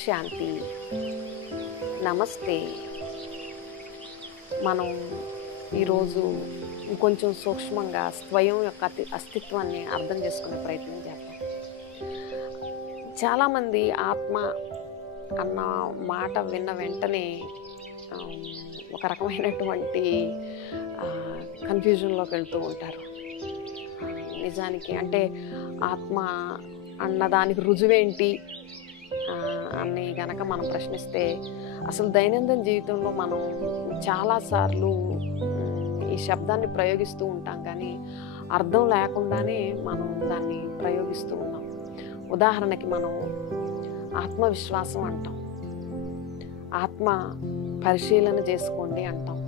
శాంతి. నమస్తే. మనం ఈరోజు ఇంకొంచెం సూక్ష్మంగా స్వయం యొక్క అస్తిత్వాన్ని అర్థం చేసుకునే ప్రయత్నం చేద్దాం. చాలామంది ఆత్మ అన్న మాట విన్న వెంటనే ఒక రకమైనటువంటి కన్ఫ్యూజన్లోకి వెళ్తూ ఉంటారు. నిజానికి అంటే ఆత్మ అన్నదానికి రుజువేంటి అని కనుక మనం ప్రశ్నిస్తే, అసలు దైనందిన జీవితంలో మనం చాలాసార్లు ఈ శబ్దాన్ని ప్రయోగిస్తూ ఉంటాం, కానీ అర్థం లేకుండానే మనం దాన్ని ప్రయోగిస్తూ ఉన్నాం. ఉదాహరణకి మనం ఆత్మవిశ్వాసం అంటాం, ఆత్మ పరిశీలన చేసుకోండి అంటాం,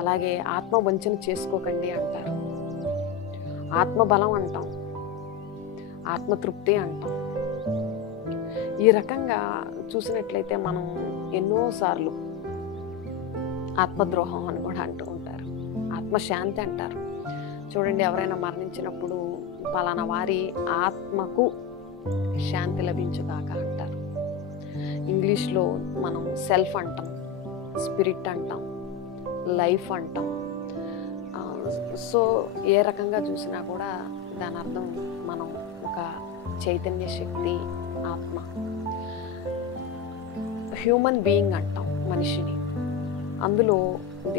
అలాగే ఆత్మ వంచన చేసుకోకండి అంటారు, ఆత్మబలం అంటాం, ఆత్మతృప్తి అంటాం. ఈ రకంగా చూసినట్లయితే మనం ఎన్నోసార్లు ఆత్మద్రోహం అని కూడా అంటూ ఉంటారు, ఆత్మశాంతి అంటారు. చూడండి, ఎవరైనా మరణించినప్పుడు పలానా వారి ఆత్మకు శాంతి లభించుగాక అంటారు. ఇంగ్లీష్లో మనం సెల్ఫ్ అంటాం, స్పిరిట్ అంటాం, లైఫ్ అంటాం. సో ఏ రకంగా చూసినా కూడా దాని అర్థం మనం ఒక చైతన్య శక్తి, ఆత్మ. హ్యూమన్ బీయింగ్ అంటాం మనిషిని. అందులో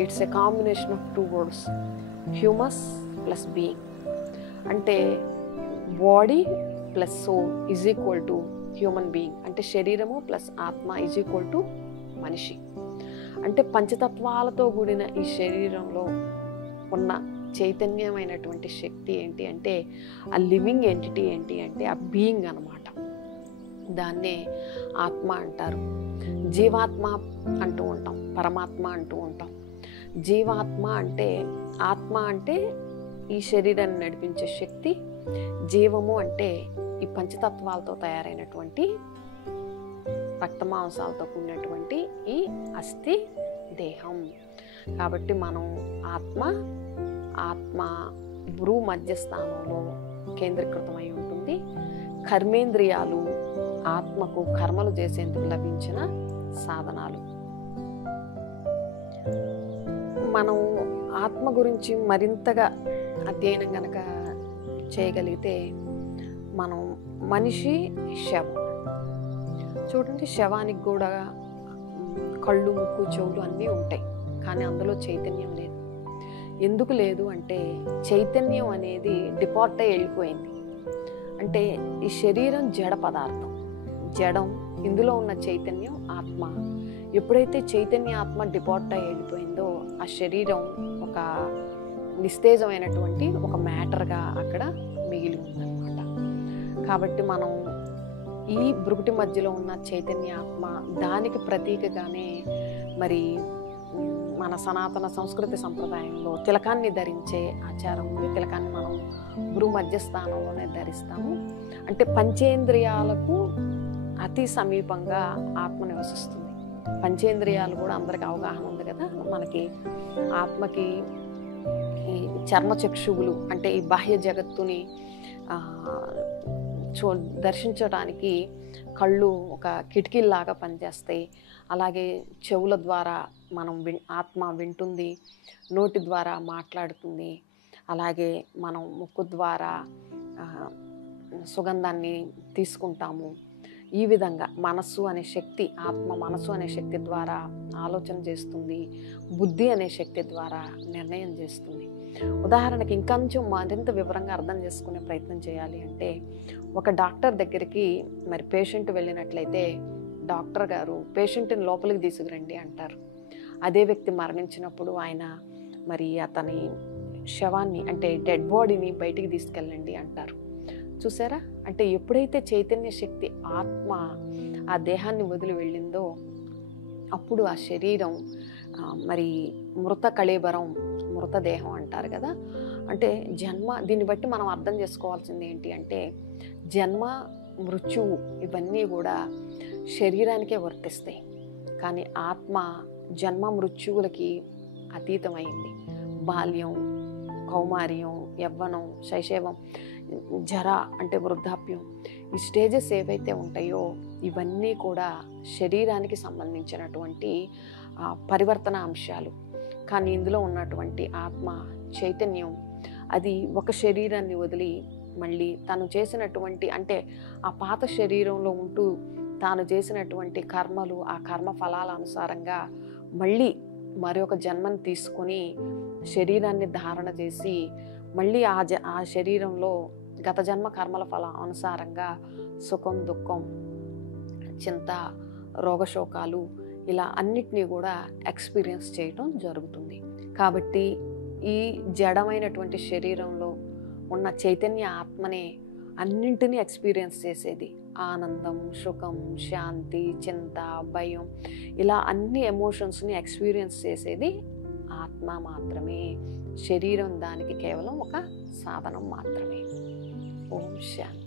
it's a combination of 2 words, humus plus being. అంటే body plus soul is equal to human being. అంటే శరీరము ప్లస్ ఆత్మ ఈజ్ ఈక్వల్ టు మనిషి. అంటే పంచతత్వాలతో కూడిన ఈ శరీరంలో ఉన్న చైతన్యమైనటువంటి శక్తి ఏంటి అంటే, ఆ లివింగ్ ఎంటిటీ ఏంటి అంటే ఆ బీయింగ్ అన్నమాట. దాన్నే ఆత్మ అంటారు. జీవాత్మ అంటూ ఉంటాం, పరమాత్మ అంటూ ఉంటాం. జీవాత్మ అంటే, ఆత్మ అంటే ఈ శరీరాన్ని నడిపించే శక్తి, జీవము అంటే ఈ పంచతత్వాలతో తయారైనటువంటి రక్తమాంసాలతో కూడినటువంటి ఈ అస్థి దేహం. కాబట్టి మనం ఆత్మ భ్రూ మధ్యస్థానంలో కేంద్రీకృతమై ఉంటుంది. కర్మేంద్రియాలు ఆత్మకు కర్మలు చేసేందుకు లభించిన సాధనాలు. మనం ఆత్మ గురించి మరింతగా అధ్యయనం కనుక చేయగలిగితే, మనం మనిషి శవం. చూడండి, శవానికి కూడా కళ్ళు, ముక్కు, చెవులు అన్నీ ఉంటాయి, కానీ అందులో చైతన్యం లేదు. ఎందుకు లేదు అంటే, చైతన్యం అనేది డిపార్ట్ అయి వెళ్ళిపోయింది. అంటే ఈ శరీరం జడ పదార్థం, జడం. ఇందులో ఉన్న చైతన్యం ఆత్మ. ఎప్పుడైతే చైతన్య ఆత్మ డిపార్ట్ అయి వెళ్ళిపోయిందో, ఆ శరీరం ఒక నిస్తేజమైనటువంటి ఒక మ్యాటర్గా అక్కడ మిగిలి ఉందన్నమాట. కాబట్టి మనం ఈ భృగుటి మధ్యలో ఉన్న చైతన్య ఆత్మ, దానికి ప్రతీకగానే మరి మన సనాతన సంస్కృతి సంప్రదాయంలో తిలకాన్ని ధరించే ఆచారం, తిలకాన్ని మనం భ్రూ మధ్యస్థానంలోనే ధరిస్తాము. అంటే పంచేంద్రియాలకు అతి సమీపంగా ఆత్మ నివసిస్తుంది. పంచేంద్రియాలు కూడా అందరికి అవగాహన ఉంది కదా మనకి. ఆత్మకి ఈ చర్మచక్షువులు అంటే ఈ బాహ్య జగత్తుని దర్శించడానికి కళ్ళు ఒక కిటికీల్లాగా పనిచేస్తాయి. అలాగే చెవుల ద్వారా మనం ఆత్మ వింటుంది, నోటి ద్వారా మాట్లాడుతుంది, అలాగే మనం ముక్కు ద్వారా సుగంధాన్ని తీసుకుంటాము. ఈ విధంగా మనస్సు అనే శక్తి, ఆత్మ మనస్సు అనే శక్తి ద్వారా ఆలోచన చేస్తుంది, బుద్ధి అనే శక్తి ద్వారా నిర్ణయం చేస్తుంది. ఉదాహరణకి ఇంకొంచెం మరింత వివరంగా అర్థం చేసుకునే ప్రయత్నం చేయాలి అంటే, ఒక డాక్టర్ దగ్గరికి మరి పేషెంట్ వెళ్ళినట్లయితే, డాక్టర్ గారు పేషెంట్ని లోపలికి తీసుకురండి అంటారు. అదే వ్యక్తి మరణించినప్పుడు ఆయన మరి అతని శవాన్ని అంటే డెడ్ బాడీని బయటికి తీసుకెళ్ళండి అంటారు. చూసారా? అంటే ఎప్పుడైతే చైతన్య శక్తి ఆత్మ ఆ దేహాన్ని వదిలి వెళ్ళిందో, అప్పుడు ఆ శరీరం మరి మృత కళేబరం, మృతదేహం అంటారు కదా. అంటే జన్మ, దీన్ని బట్టి మనం అర్థం చేసుకోవాల్సింది ఏంటి అంటే, జన్మ, మృత్యువు ఇవన్నీ కూడా శరీరానికే వర్తిస్తాయి, కానీ ఆత్మ జన్మ మృత్యువులకి అతీతమైంది. బాల్యం, కౌమార్యం, యవ్వనం, శైశవం జర అంటే వృద్ధాప్యం, ఈ స్టేజెస్ ఏవైతే ఉంటాయో ఇవన్నీ కూడా శరీరానికి సంబంధించినటువంటి పరివర్తన అంశాలు. కానీ ఇందులో ఉన్నటువంటి ఆత్మ చైతన్యం అది ఒక శరీరాన్ని వదిలి మళ్ళీ తను చేసినటువంటి అంటే ఆ పాత శరీరంలో ఉంటూ తాను చేసినటువంటి కర్మలు, ఆ కర్మ ఫలాల అనుసారంగా మళ్ళీ మరొక జన్మని తీసుకొని శరీరాన్ని ధారణ చేసి మళ్ళీ ఆ శరీరంలో గత జన్మ కర్మల ఫలం అనుసారంగా సుఖం, దుఃఖం, చింత, రోగశోకాలు ఇలా అన్నిటినీ కూడా ఎక్స్పీరియన్స్ చేయటం జరుగుతుంది. కాబట్టి ఈ జడమైనటువంటి శరీరంలో ఉన్న చైతన్య ఆత్మనే అన్నింటినీ ఎక్స్పీరియన్స్ చేసేది. ఆనందం, సుఖం, శాంతి, చింత, భయం ఇలా అన్ని ఎమోషన్స్ని ఎక్స్పీరియన్స్ చేసేది ఆత్మ మాత్రమే. శరీరం దానికి కేవలం ఒక సాధనం మాత్రమే. ఓం శాంతి.